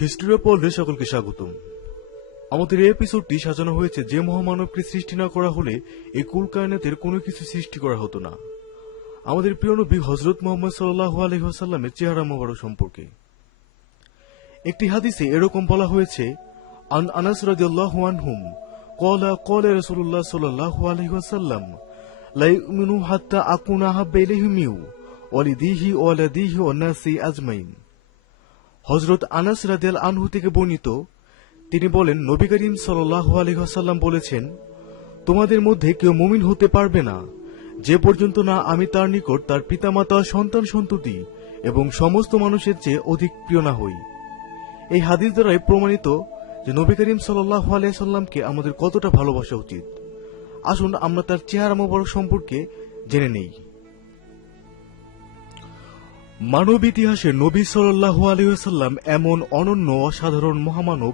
History পর্বে সকলকে স্বাগতম। আমাদের এই এপিসোডটি সাজানো হয়েছে যে মহামানবকে সৃষ্টি না করা হলে এই কুলকায়নাতের কোনো কিছু সৃষ্টি করা হতো না। আমাদের প্রিয় নবী হজরত মোহাম্মদ সাল্লাহ আলহিহাসাল্লামের চেহারা মোবারক সম্পর্কে। একটি হাদিসে এরকম বলা হয়েছে, আন আনাস রাদিয়াল্লাহু আনহুম কলা কলে রাসূলুল্লাহ সাল্লাল্লাহু আলাইহি ওয়াসাল্লাম, লা ইউমিনু হাত্তা আকুনা হাব্বা ইলাইহিম ওয়ালিদিহি ওয়ালাদিহি ওয়ান নাসি আজমাইন। হজরত আনাস রাদিয়াল আনহু থেকে বর্ণিত, তিনি বলেন, নবী করিম সাল্লাল্লাহু আলাইহি ওয়াসাল্লাম বলেছেন, তোমাদের মধ্যে কেউ মুমিন হতে পারবে না। যে পর্যন্ত না আমি তার নিকট তার পিতামাতা, সন্তান, সন্ততি এবং সমস্ত মানুষের চেয়ে অধিক প্রিয় না হই। এই হাদিস দ্বারাই প্রমাণিত যে নবী করিম সাল্লাহ আলাইসাল্লামকে আমাদের কতটা ভালোবাসা উচিত। আসুন আমরা তার চেহারা মোবারক সম্পর্কে জেনে নেই। মানব ইতিহাসে নবী সাল্লাহ আলিয়াল্লাম এমন অনন্য অসাধারণ মহামানব,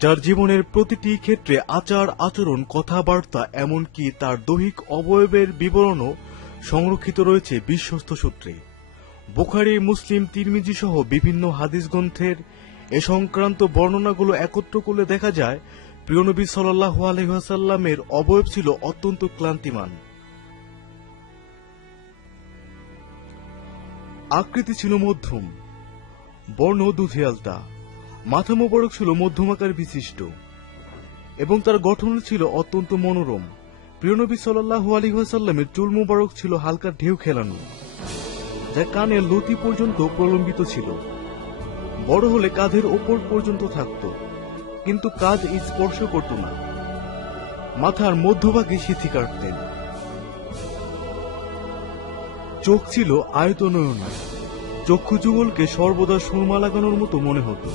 যার জীবনের প্রতিটি ক্ষেত্রে আচার, আচরণ, কথাবার্তা, এমনকি তার দৈহিক অবয়বের বিবরণও সংরক্ষিত রয়েছে বিশ্বস্ত সূত্রে। বুখারি, মুসলিম, তিরমিজি সহ বিভিন্ন হাদিস গ্রন্থের এ সংক্রান্ত বর্ণনাগুলো একত্র করলে দেখা যায় প্রিয়নবী সাল্লাহ আলহাসাল্লামের অবয়ব ছিল অত্যন্ত ক্লান্তিমান। আকৃতি ছিল মধ্যম, বর্ণ দুধিয়ালতা মাথা মোবারক ছিল মধ্যমাকার বিশিষ্ট, এবং তার গঠন ছিল অত্যন্ত মনোরম। প্রিয়নবী সাল্লাহ আলহাসাল্লামের চুল মোবারক ছিল হালকা ঢেউ খেলানো, যা কানে লতি পর্যন্ত প্রলম্বিত ছিল। বড় হলে কাঁধের ওপর পর্যন্ত থাকত, কিন্তু কাঁধ স্পর্শ করত না। মাথার মধ্যভাগে সিথি কাটতেন। চোখ ছিল আয়তনয়ন চক্ষু যুগলকে সর্বদা সুরমা লাগানোর মতো মনে হতো।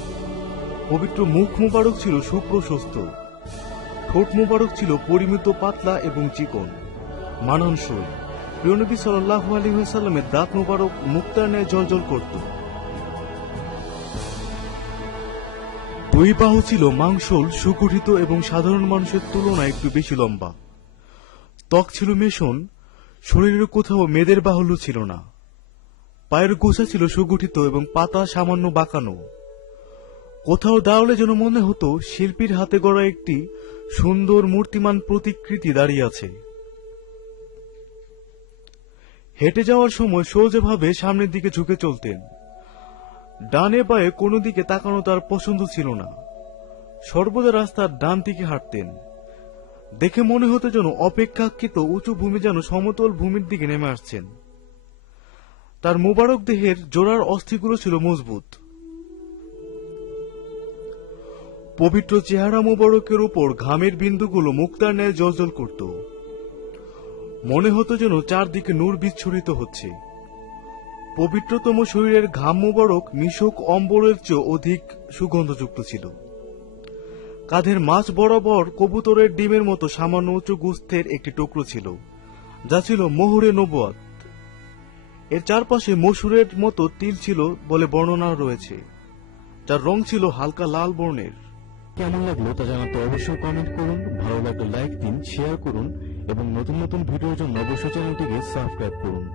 পবিত্র মুখ মোবারক ছিল সুপ্রশস্ত। ঠোঁট মোবারক ছিল পরিমিত, পাতলা এবং চিকন। মানানসই। প্রিয়নবী সাল্লাহ সাল্লামের দাঁত মোবারক মুক্তার ন্যায় জলজল করত। দুই বাহু ছিল মাংসল, সুগঠিত এবং সাধারণ মানুষের তুলনায় একটু বেশি লম্বা। ত্বক ছিল মেশন শরীরের কোথাও মেয়েদের বাহুল্য ছিল না। পায়ের গোছা ছিল সুগঠিত এবং পাতা সামান্য বাঁকানো। কোথাও দাঁড়ালে যেন মনে হতো শিল্পীর হাতে গড়া একটি সুন্দর মূর্তিমান প্রতিকৃতি দাঁড়িয়ে আছে। হেঁটে যাওয়ার সময় সোজাভাবে সামনের দিকে ঝুঁকে চলতেন। ডানে বায়ে কোনো দিকে তাকানো তার পছন্দ ছিল না। সর্বদা রাস্তার ডান দিকে হাঁটতেন। দেখে মনে হতো যেন অপেক্ষাকৃত উঁচু ভূমি যেন সমতল ভূমির দিকে নেমে আসছেন। তার মোবারক দেহের জোড়ার অস্থিগুলো ছিল মজবুত। পবিত্র চেহারা মোবারকের উপর ঘামের বিন্দুগুলো মুক্তার ন্যায় জলজল করত। মনে হতো যেন চারদিকে নূর বিচ্ছুরিত হচ্ছে। পবিত্রতম শরীরের ঘাম মোবারক মিশক অম্বরের চেয়ে অধিক সুগন্ধযুক্ত ছিল। কাঁধের মাছ বরাবর কবুতরের ডিমের মতো সামান্য উঁচু গুস্থের একটি টুকরো ছিল, যা ছিল মহুরে নবাত এর চারপাশে মসুরের মতো তিল ছিল বলে বর্ণনা রয়েছে, যার রং ছিল হালকা লাল বর্ণের। কেমন লাগল তা জানাতে অবশ্যই কমেন্ট করুন, ভালো লাগলে লাইক দিন শেয়ার করুন, এবং নতুন নতুন ভিডিওর জন্য অবশ্যই চ্যানেলটিকে সাবস্ক্রাইব করুন।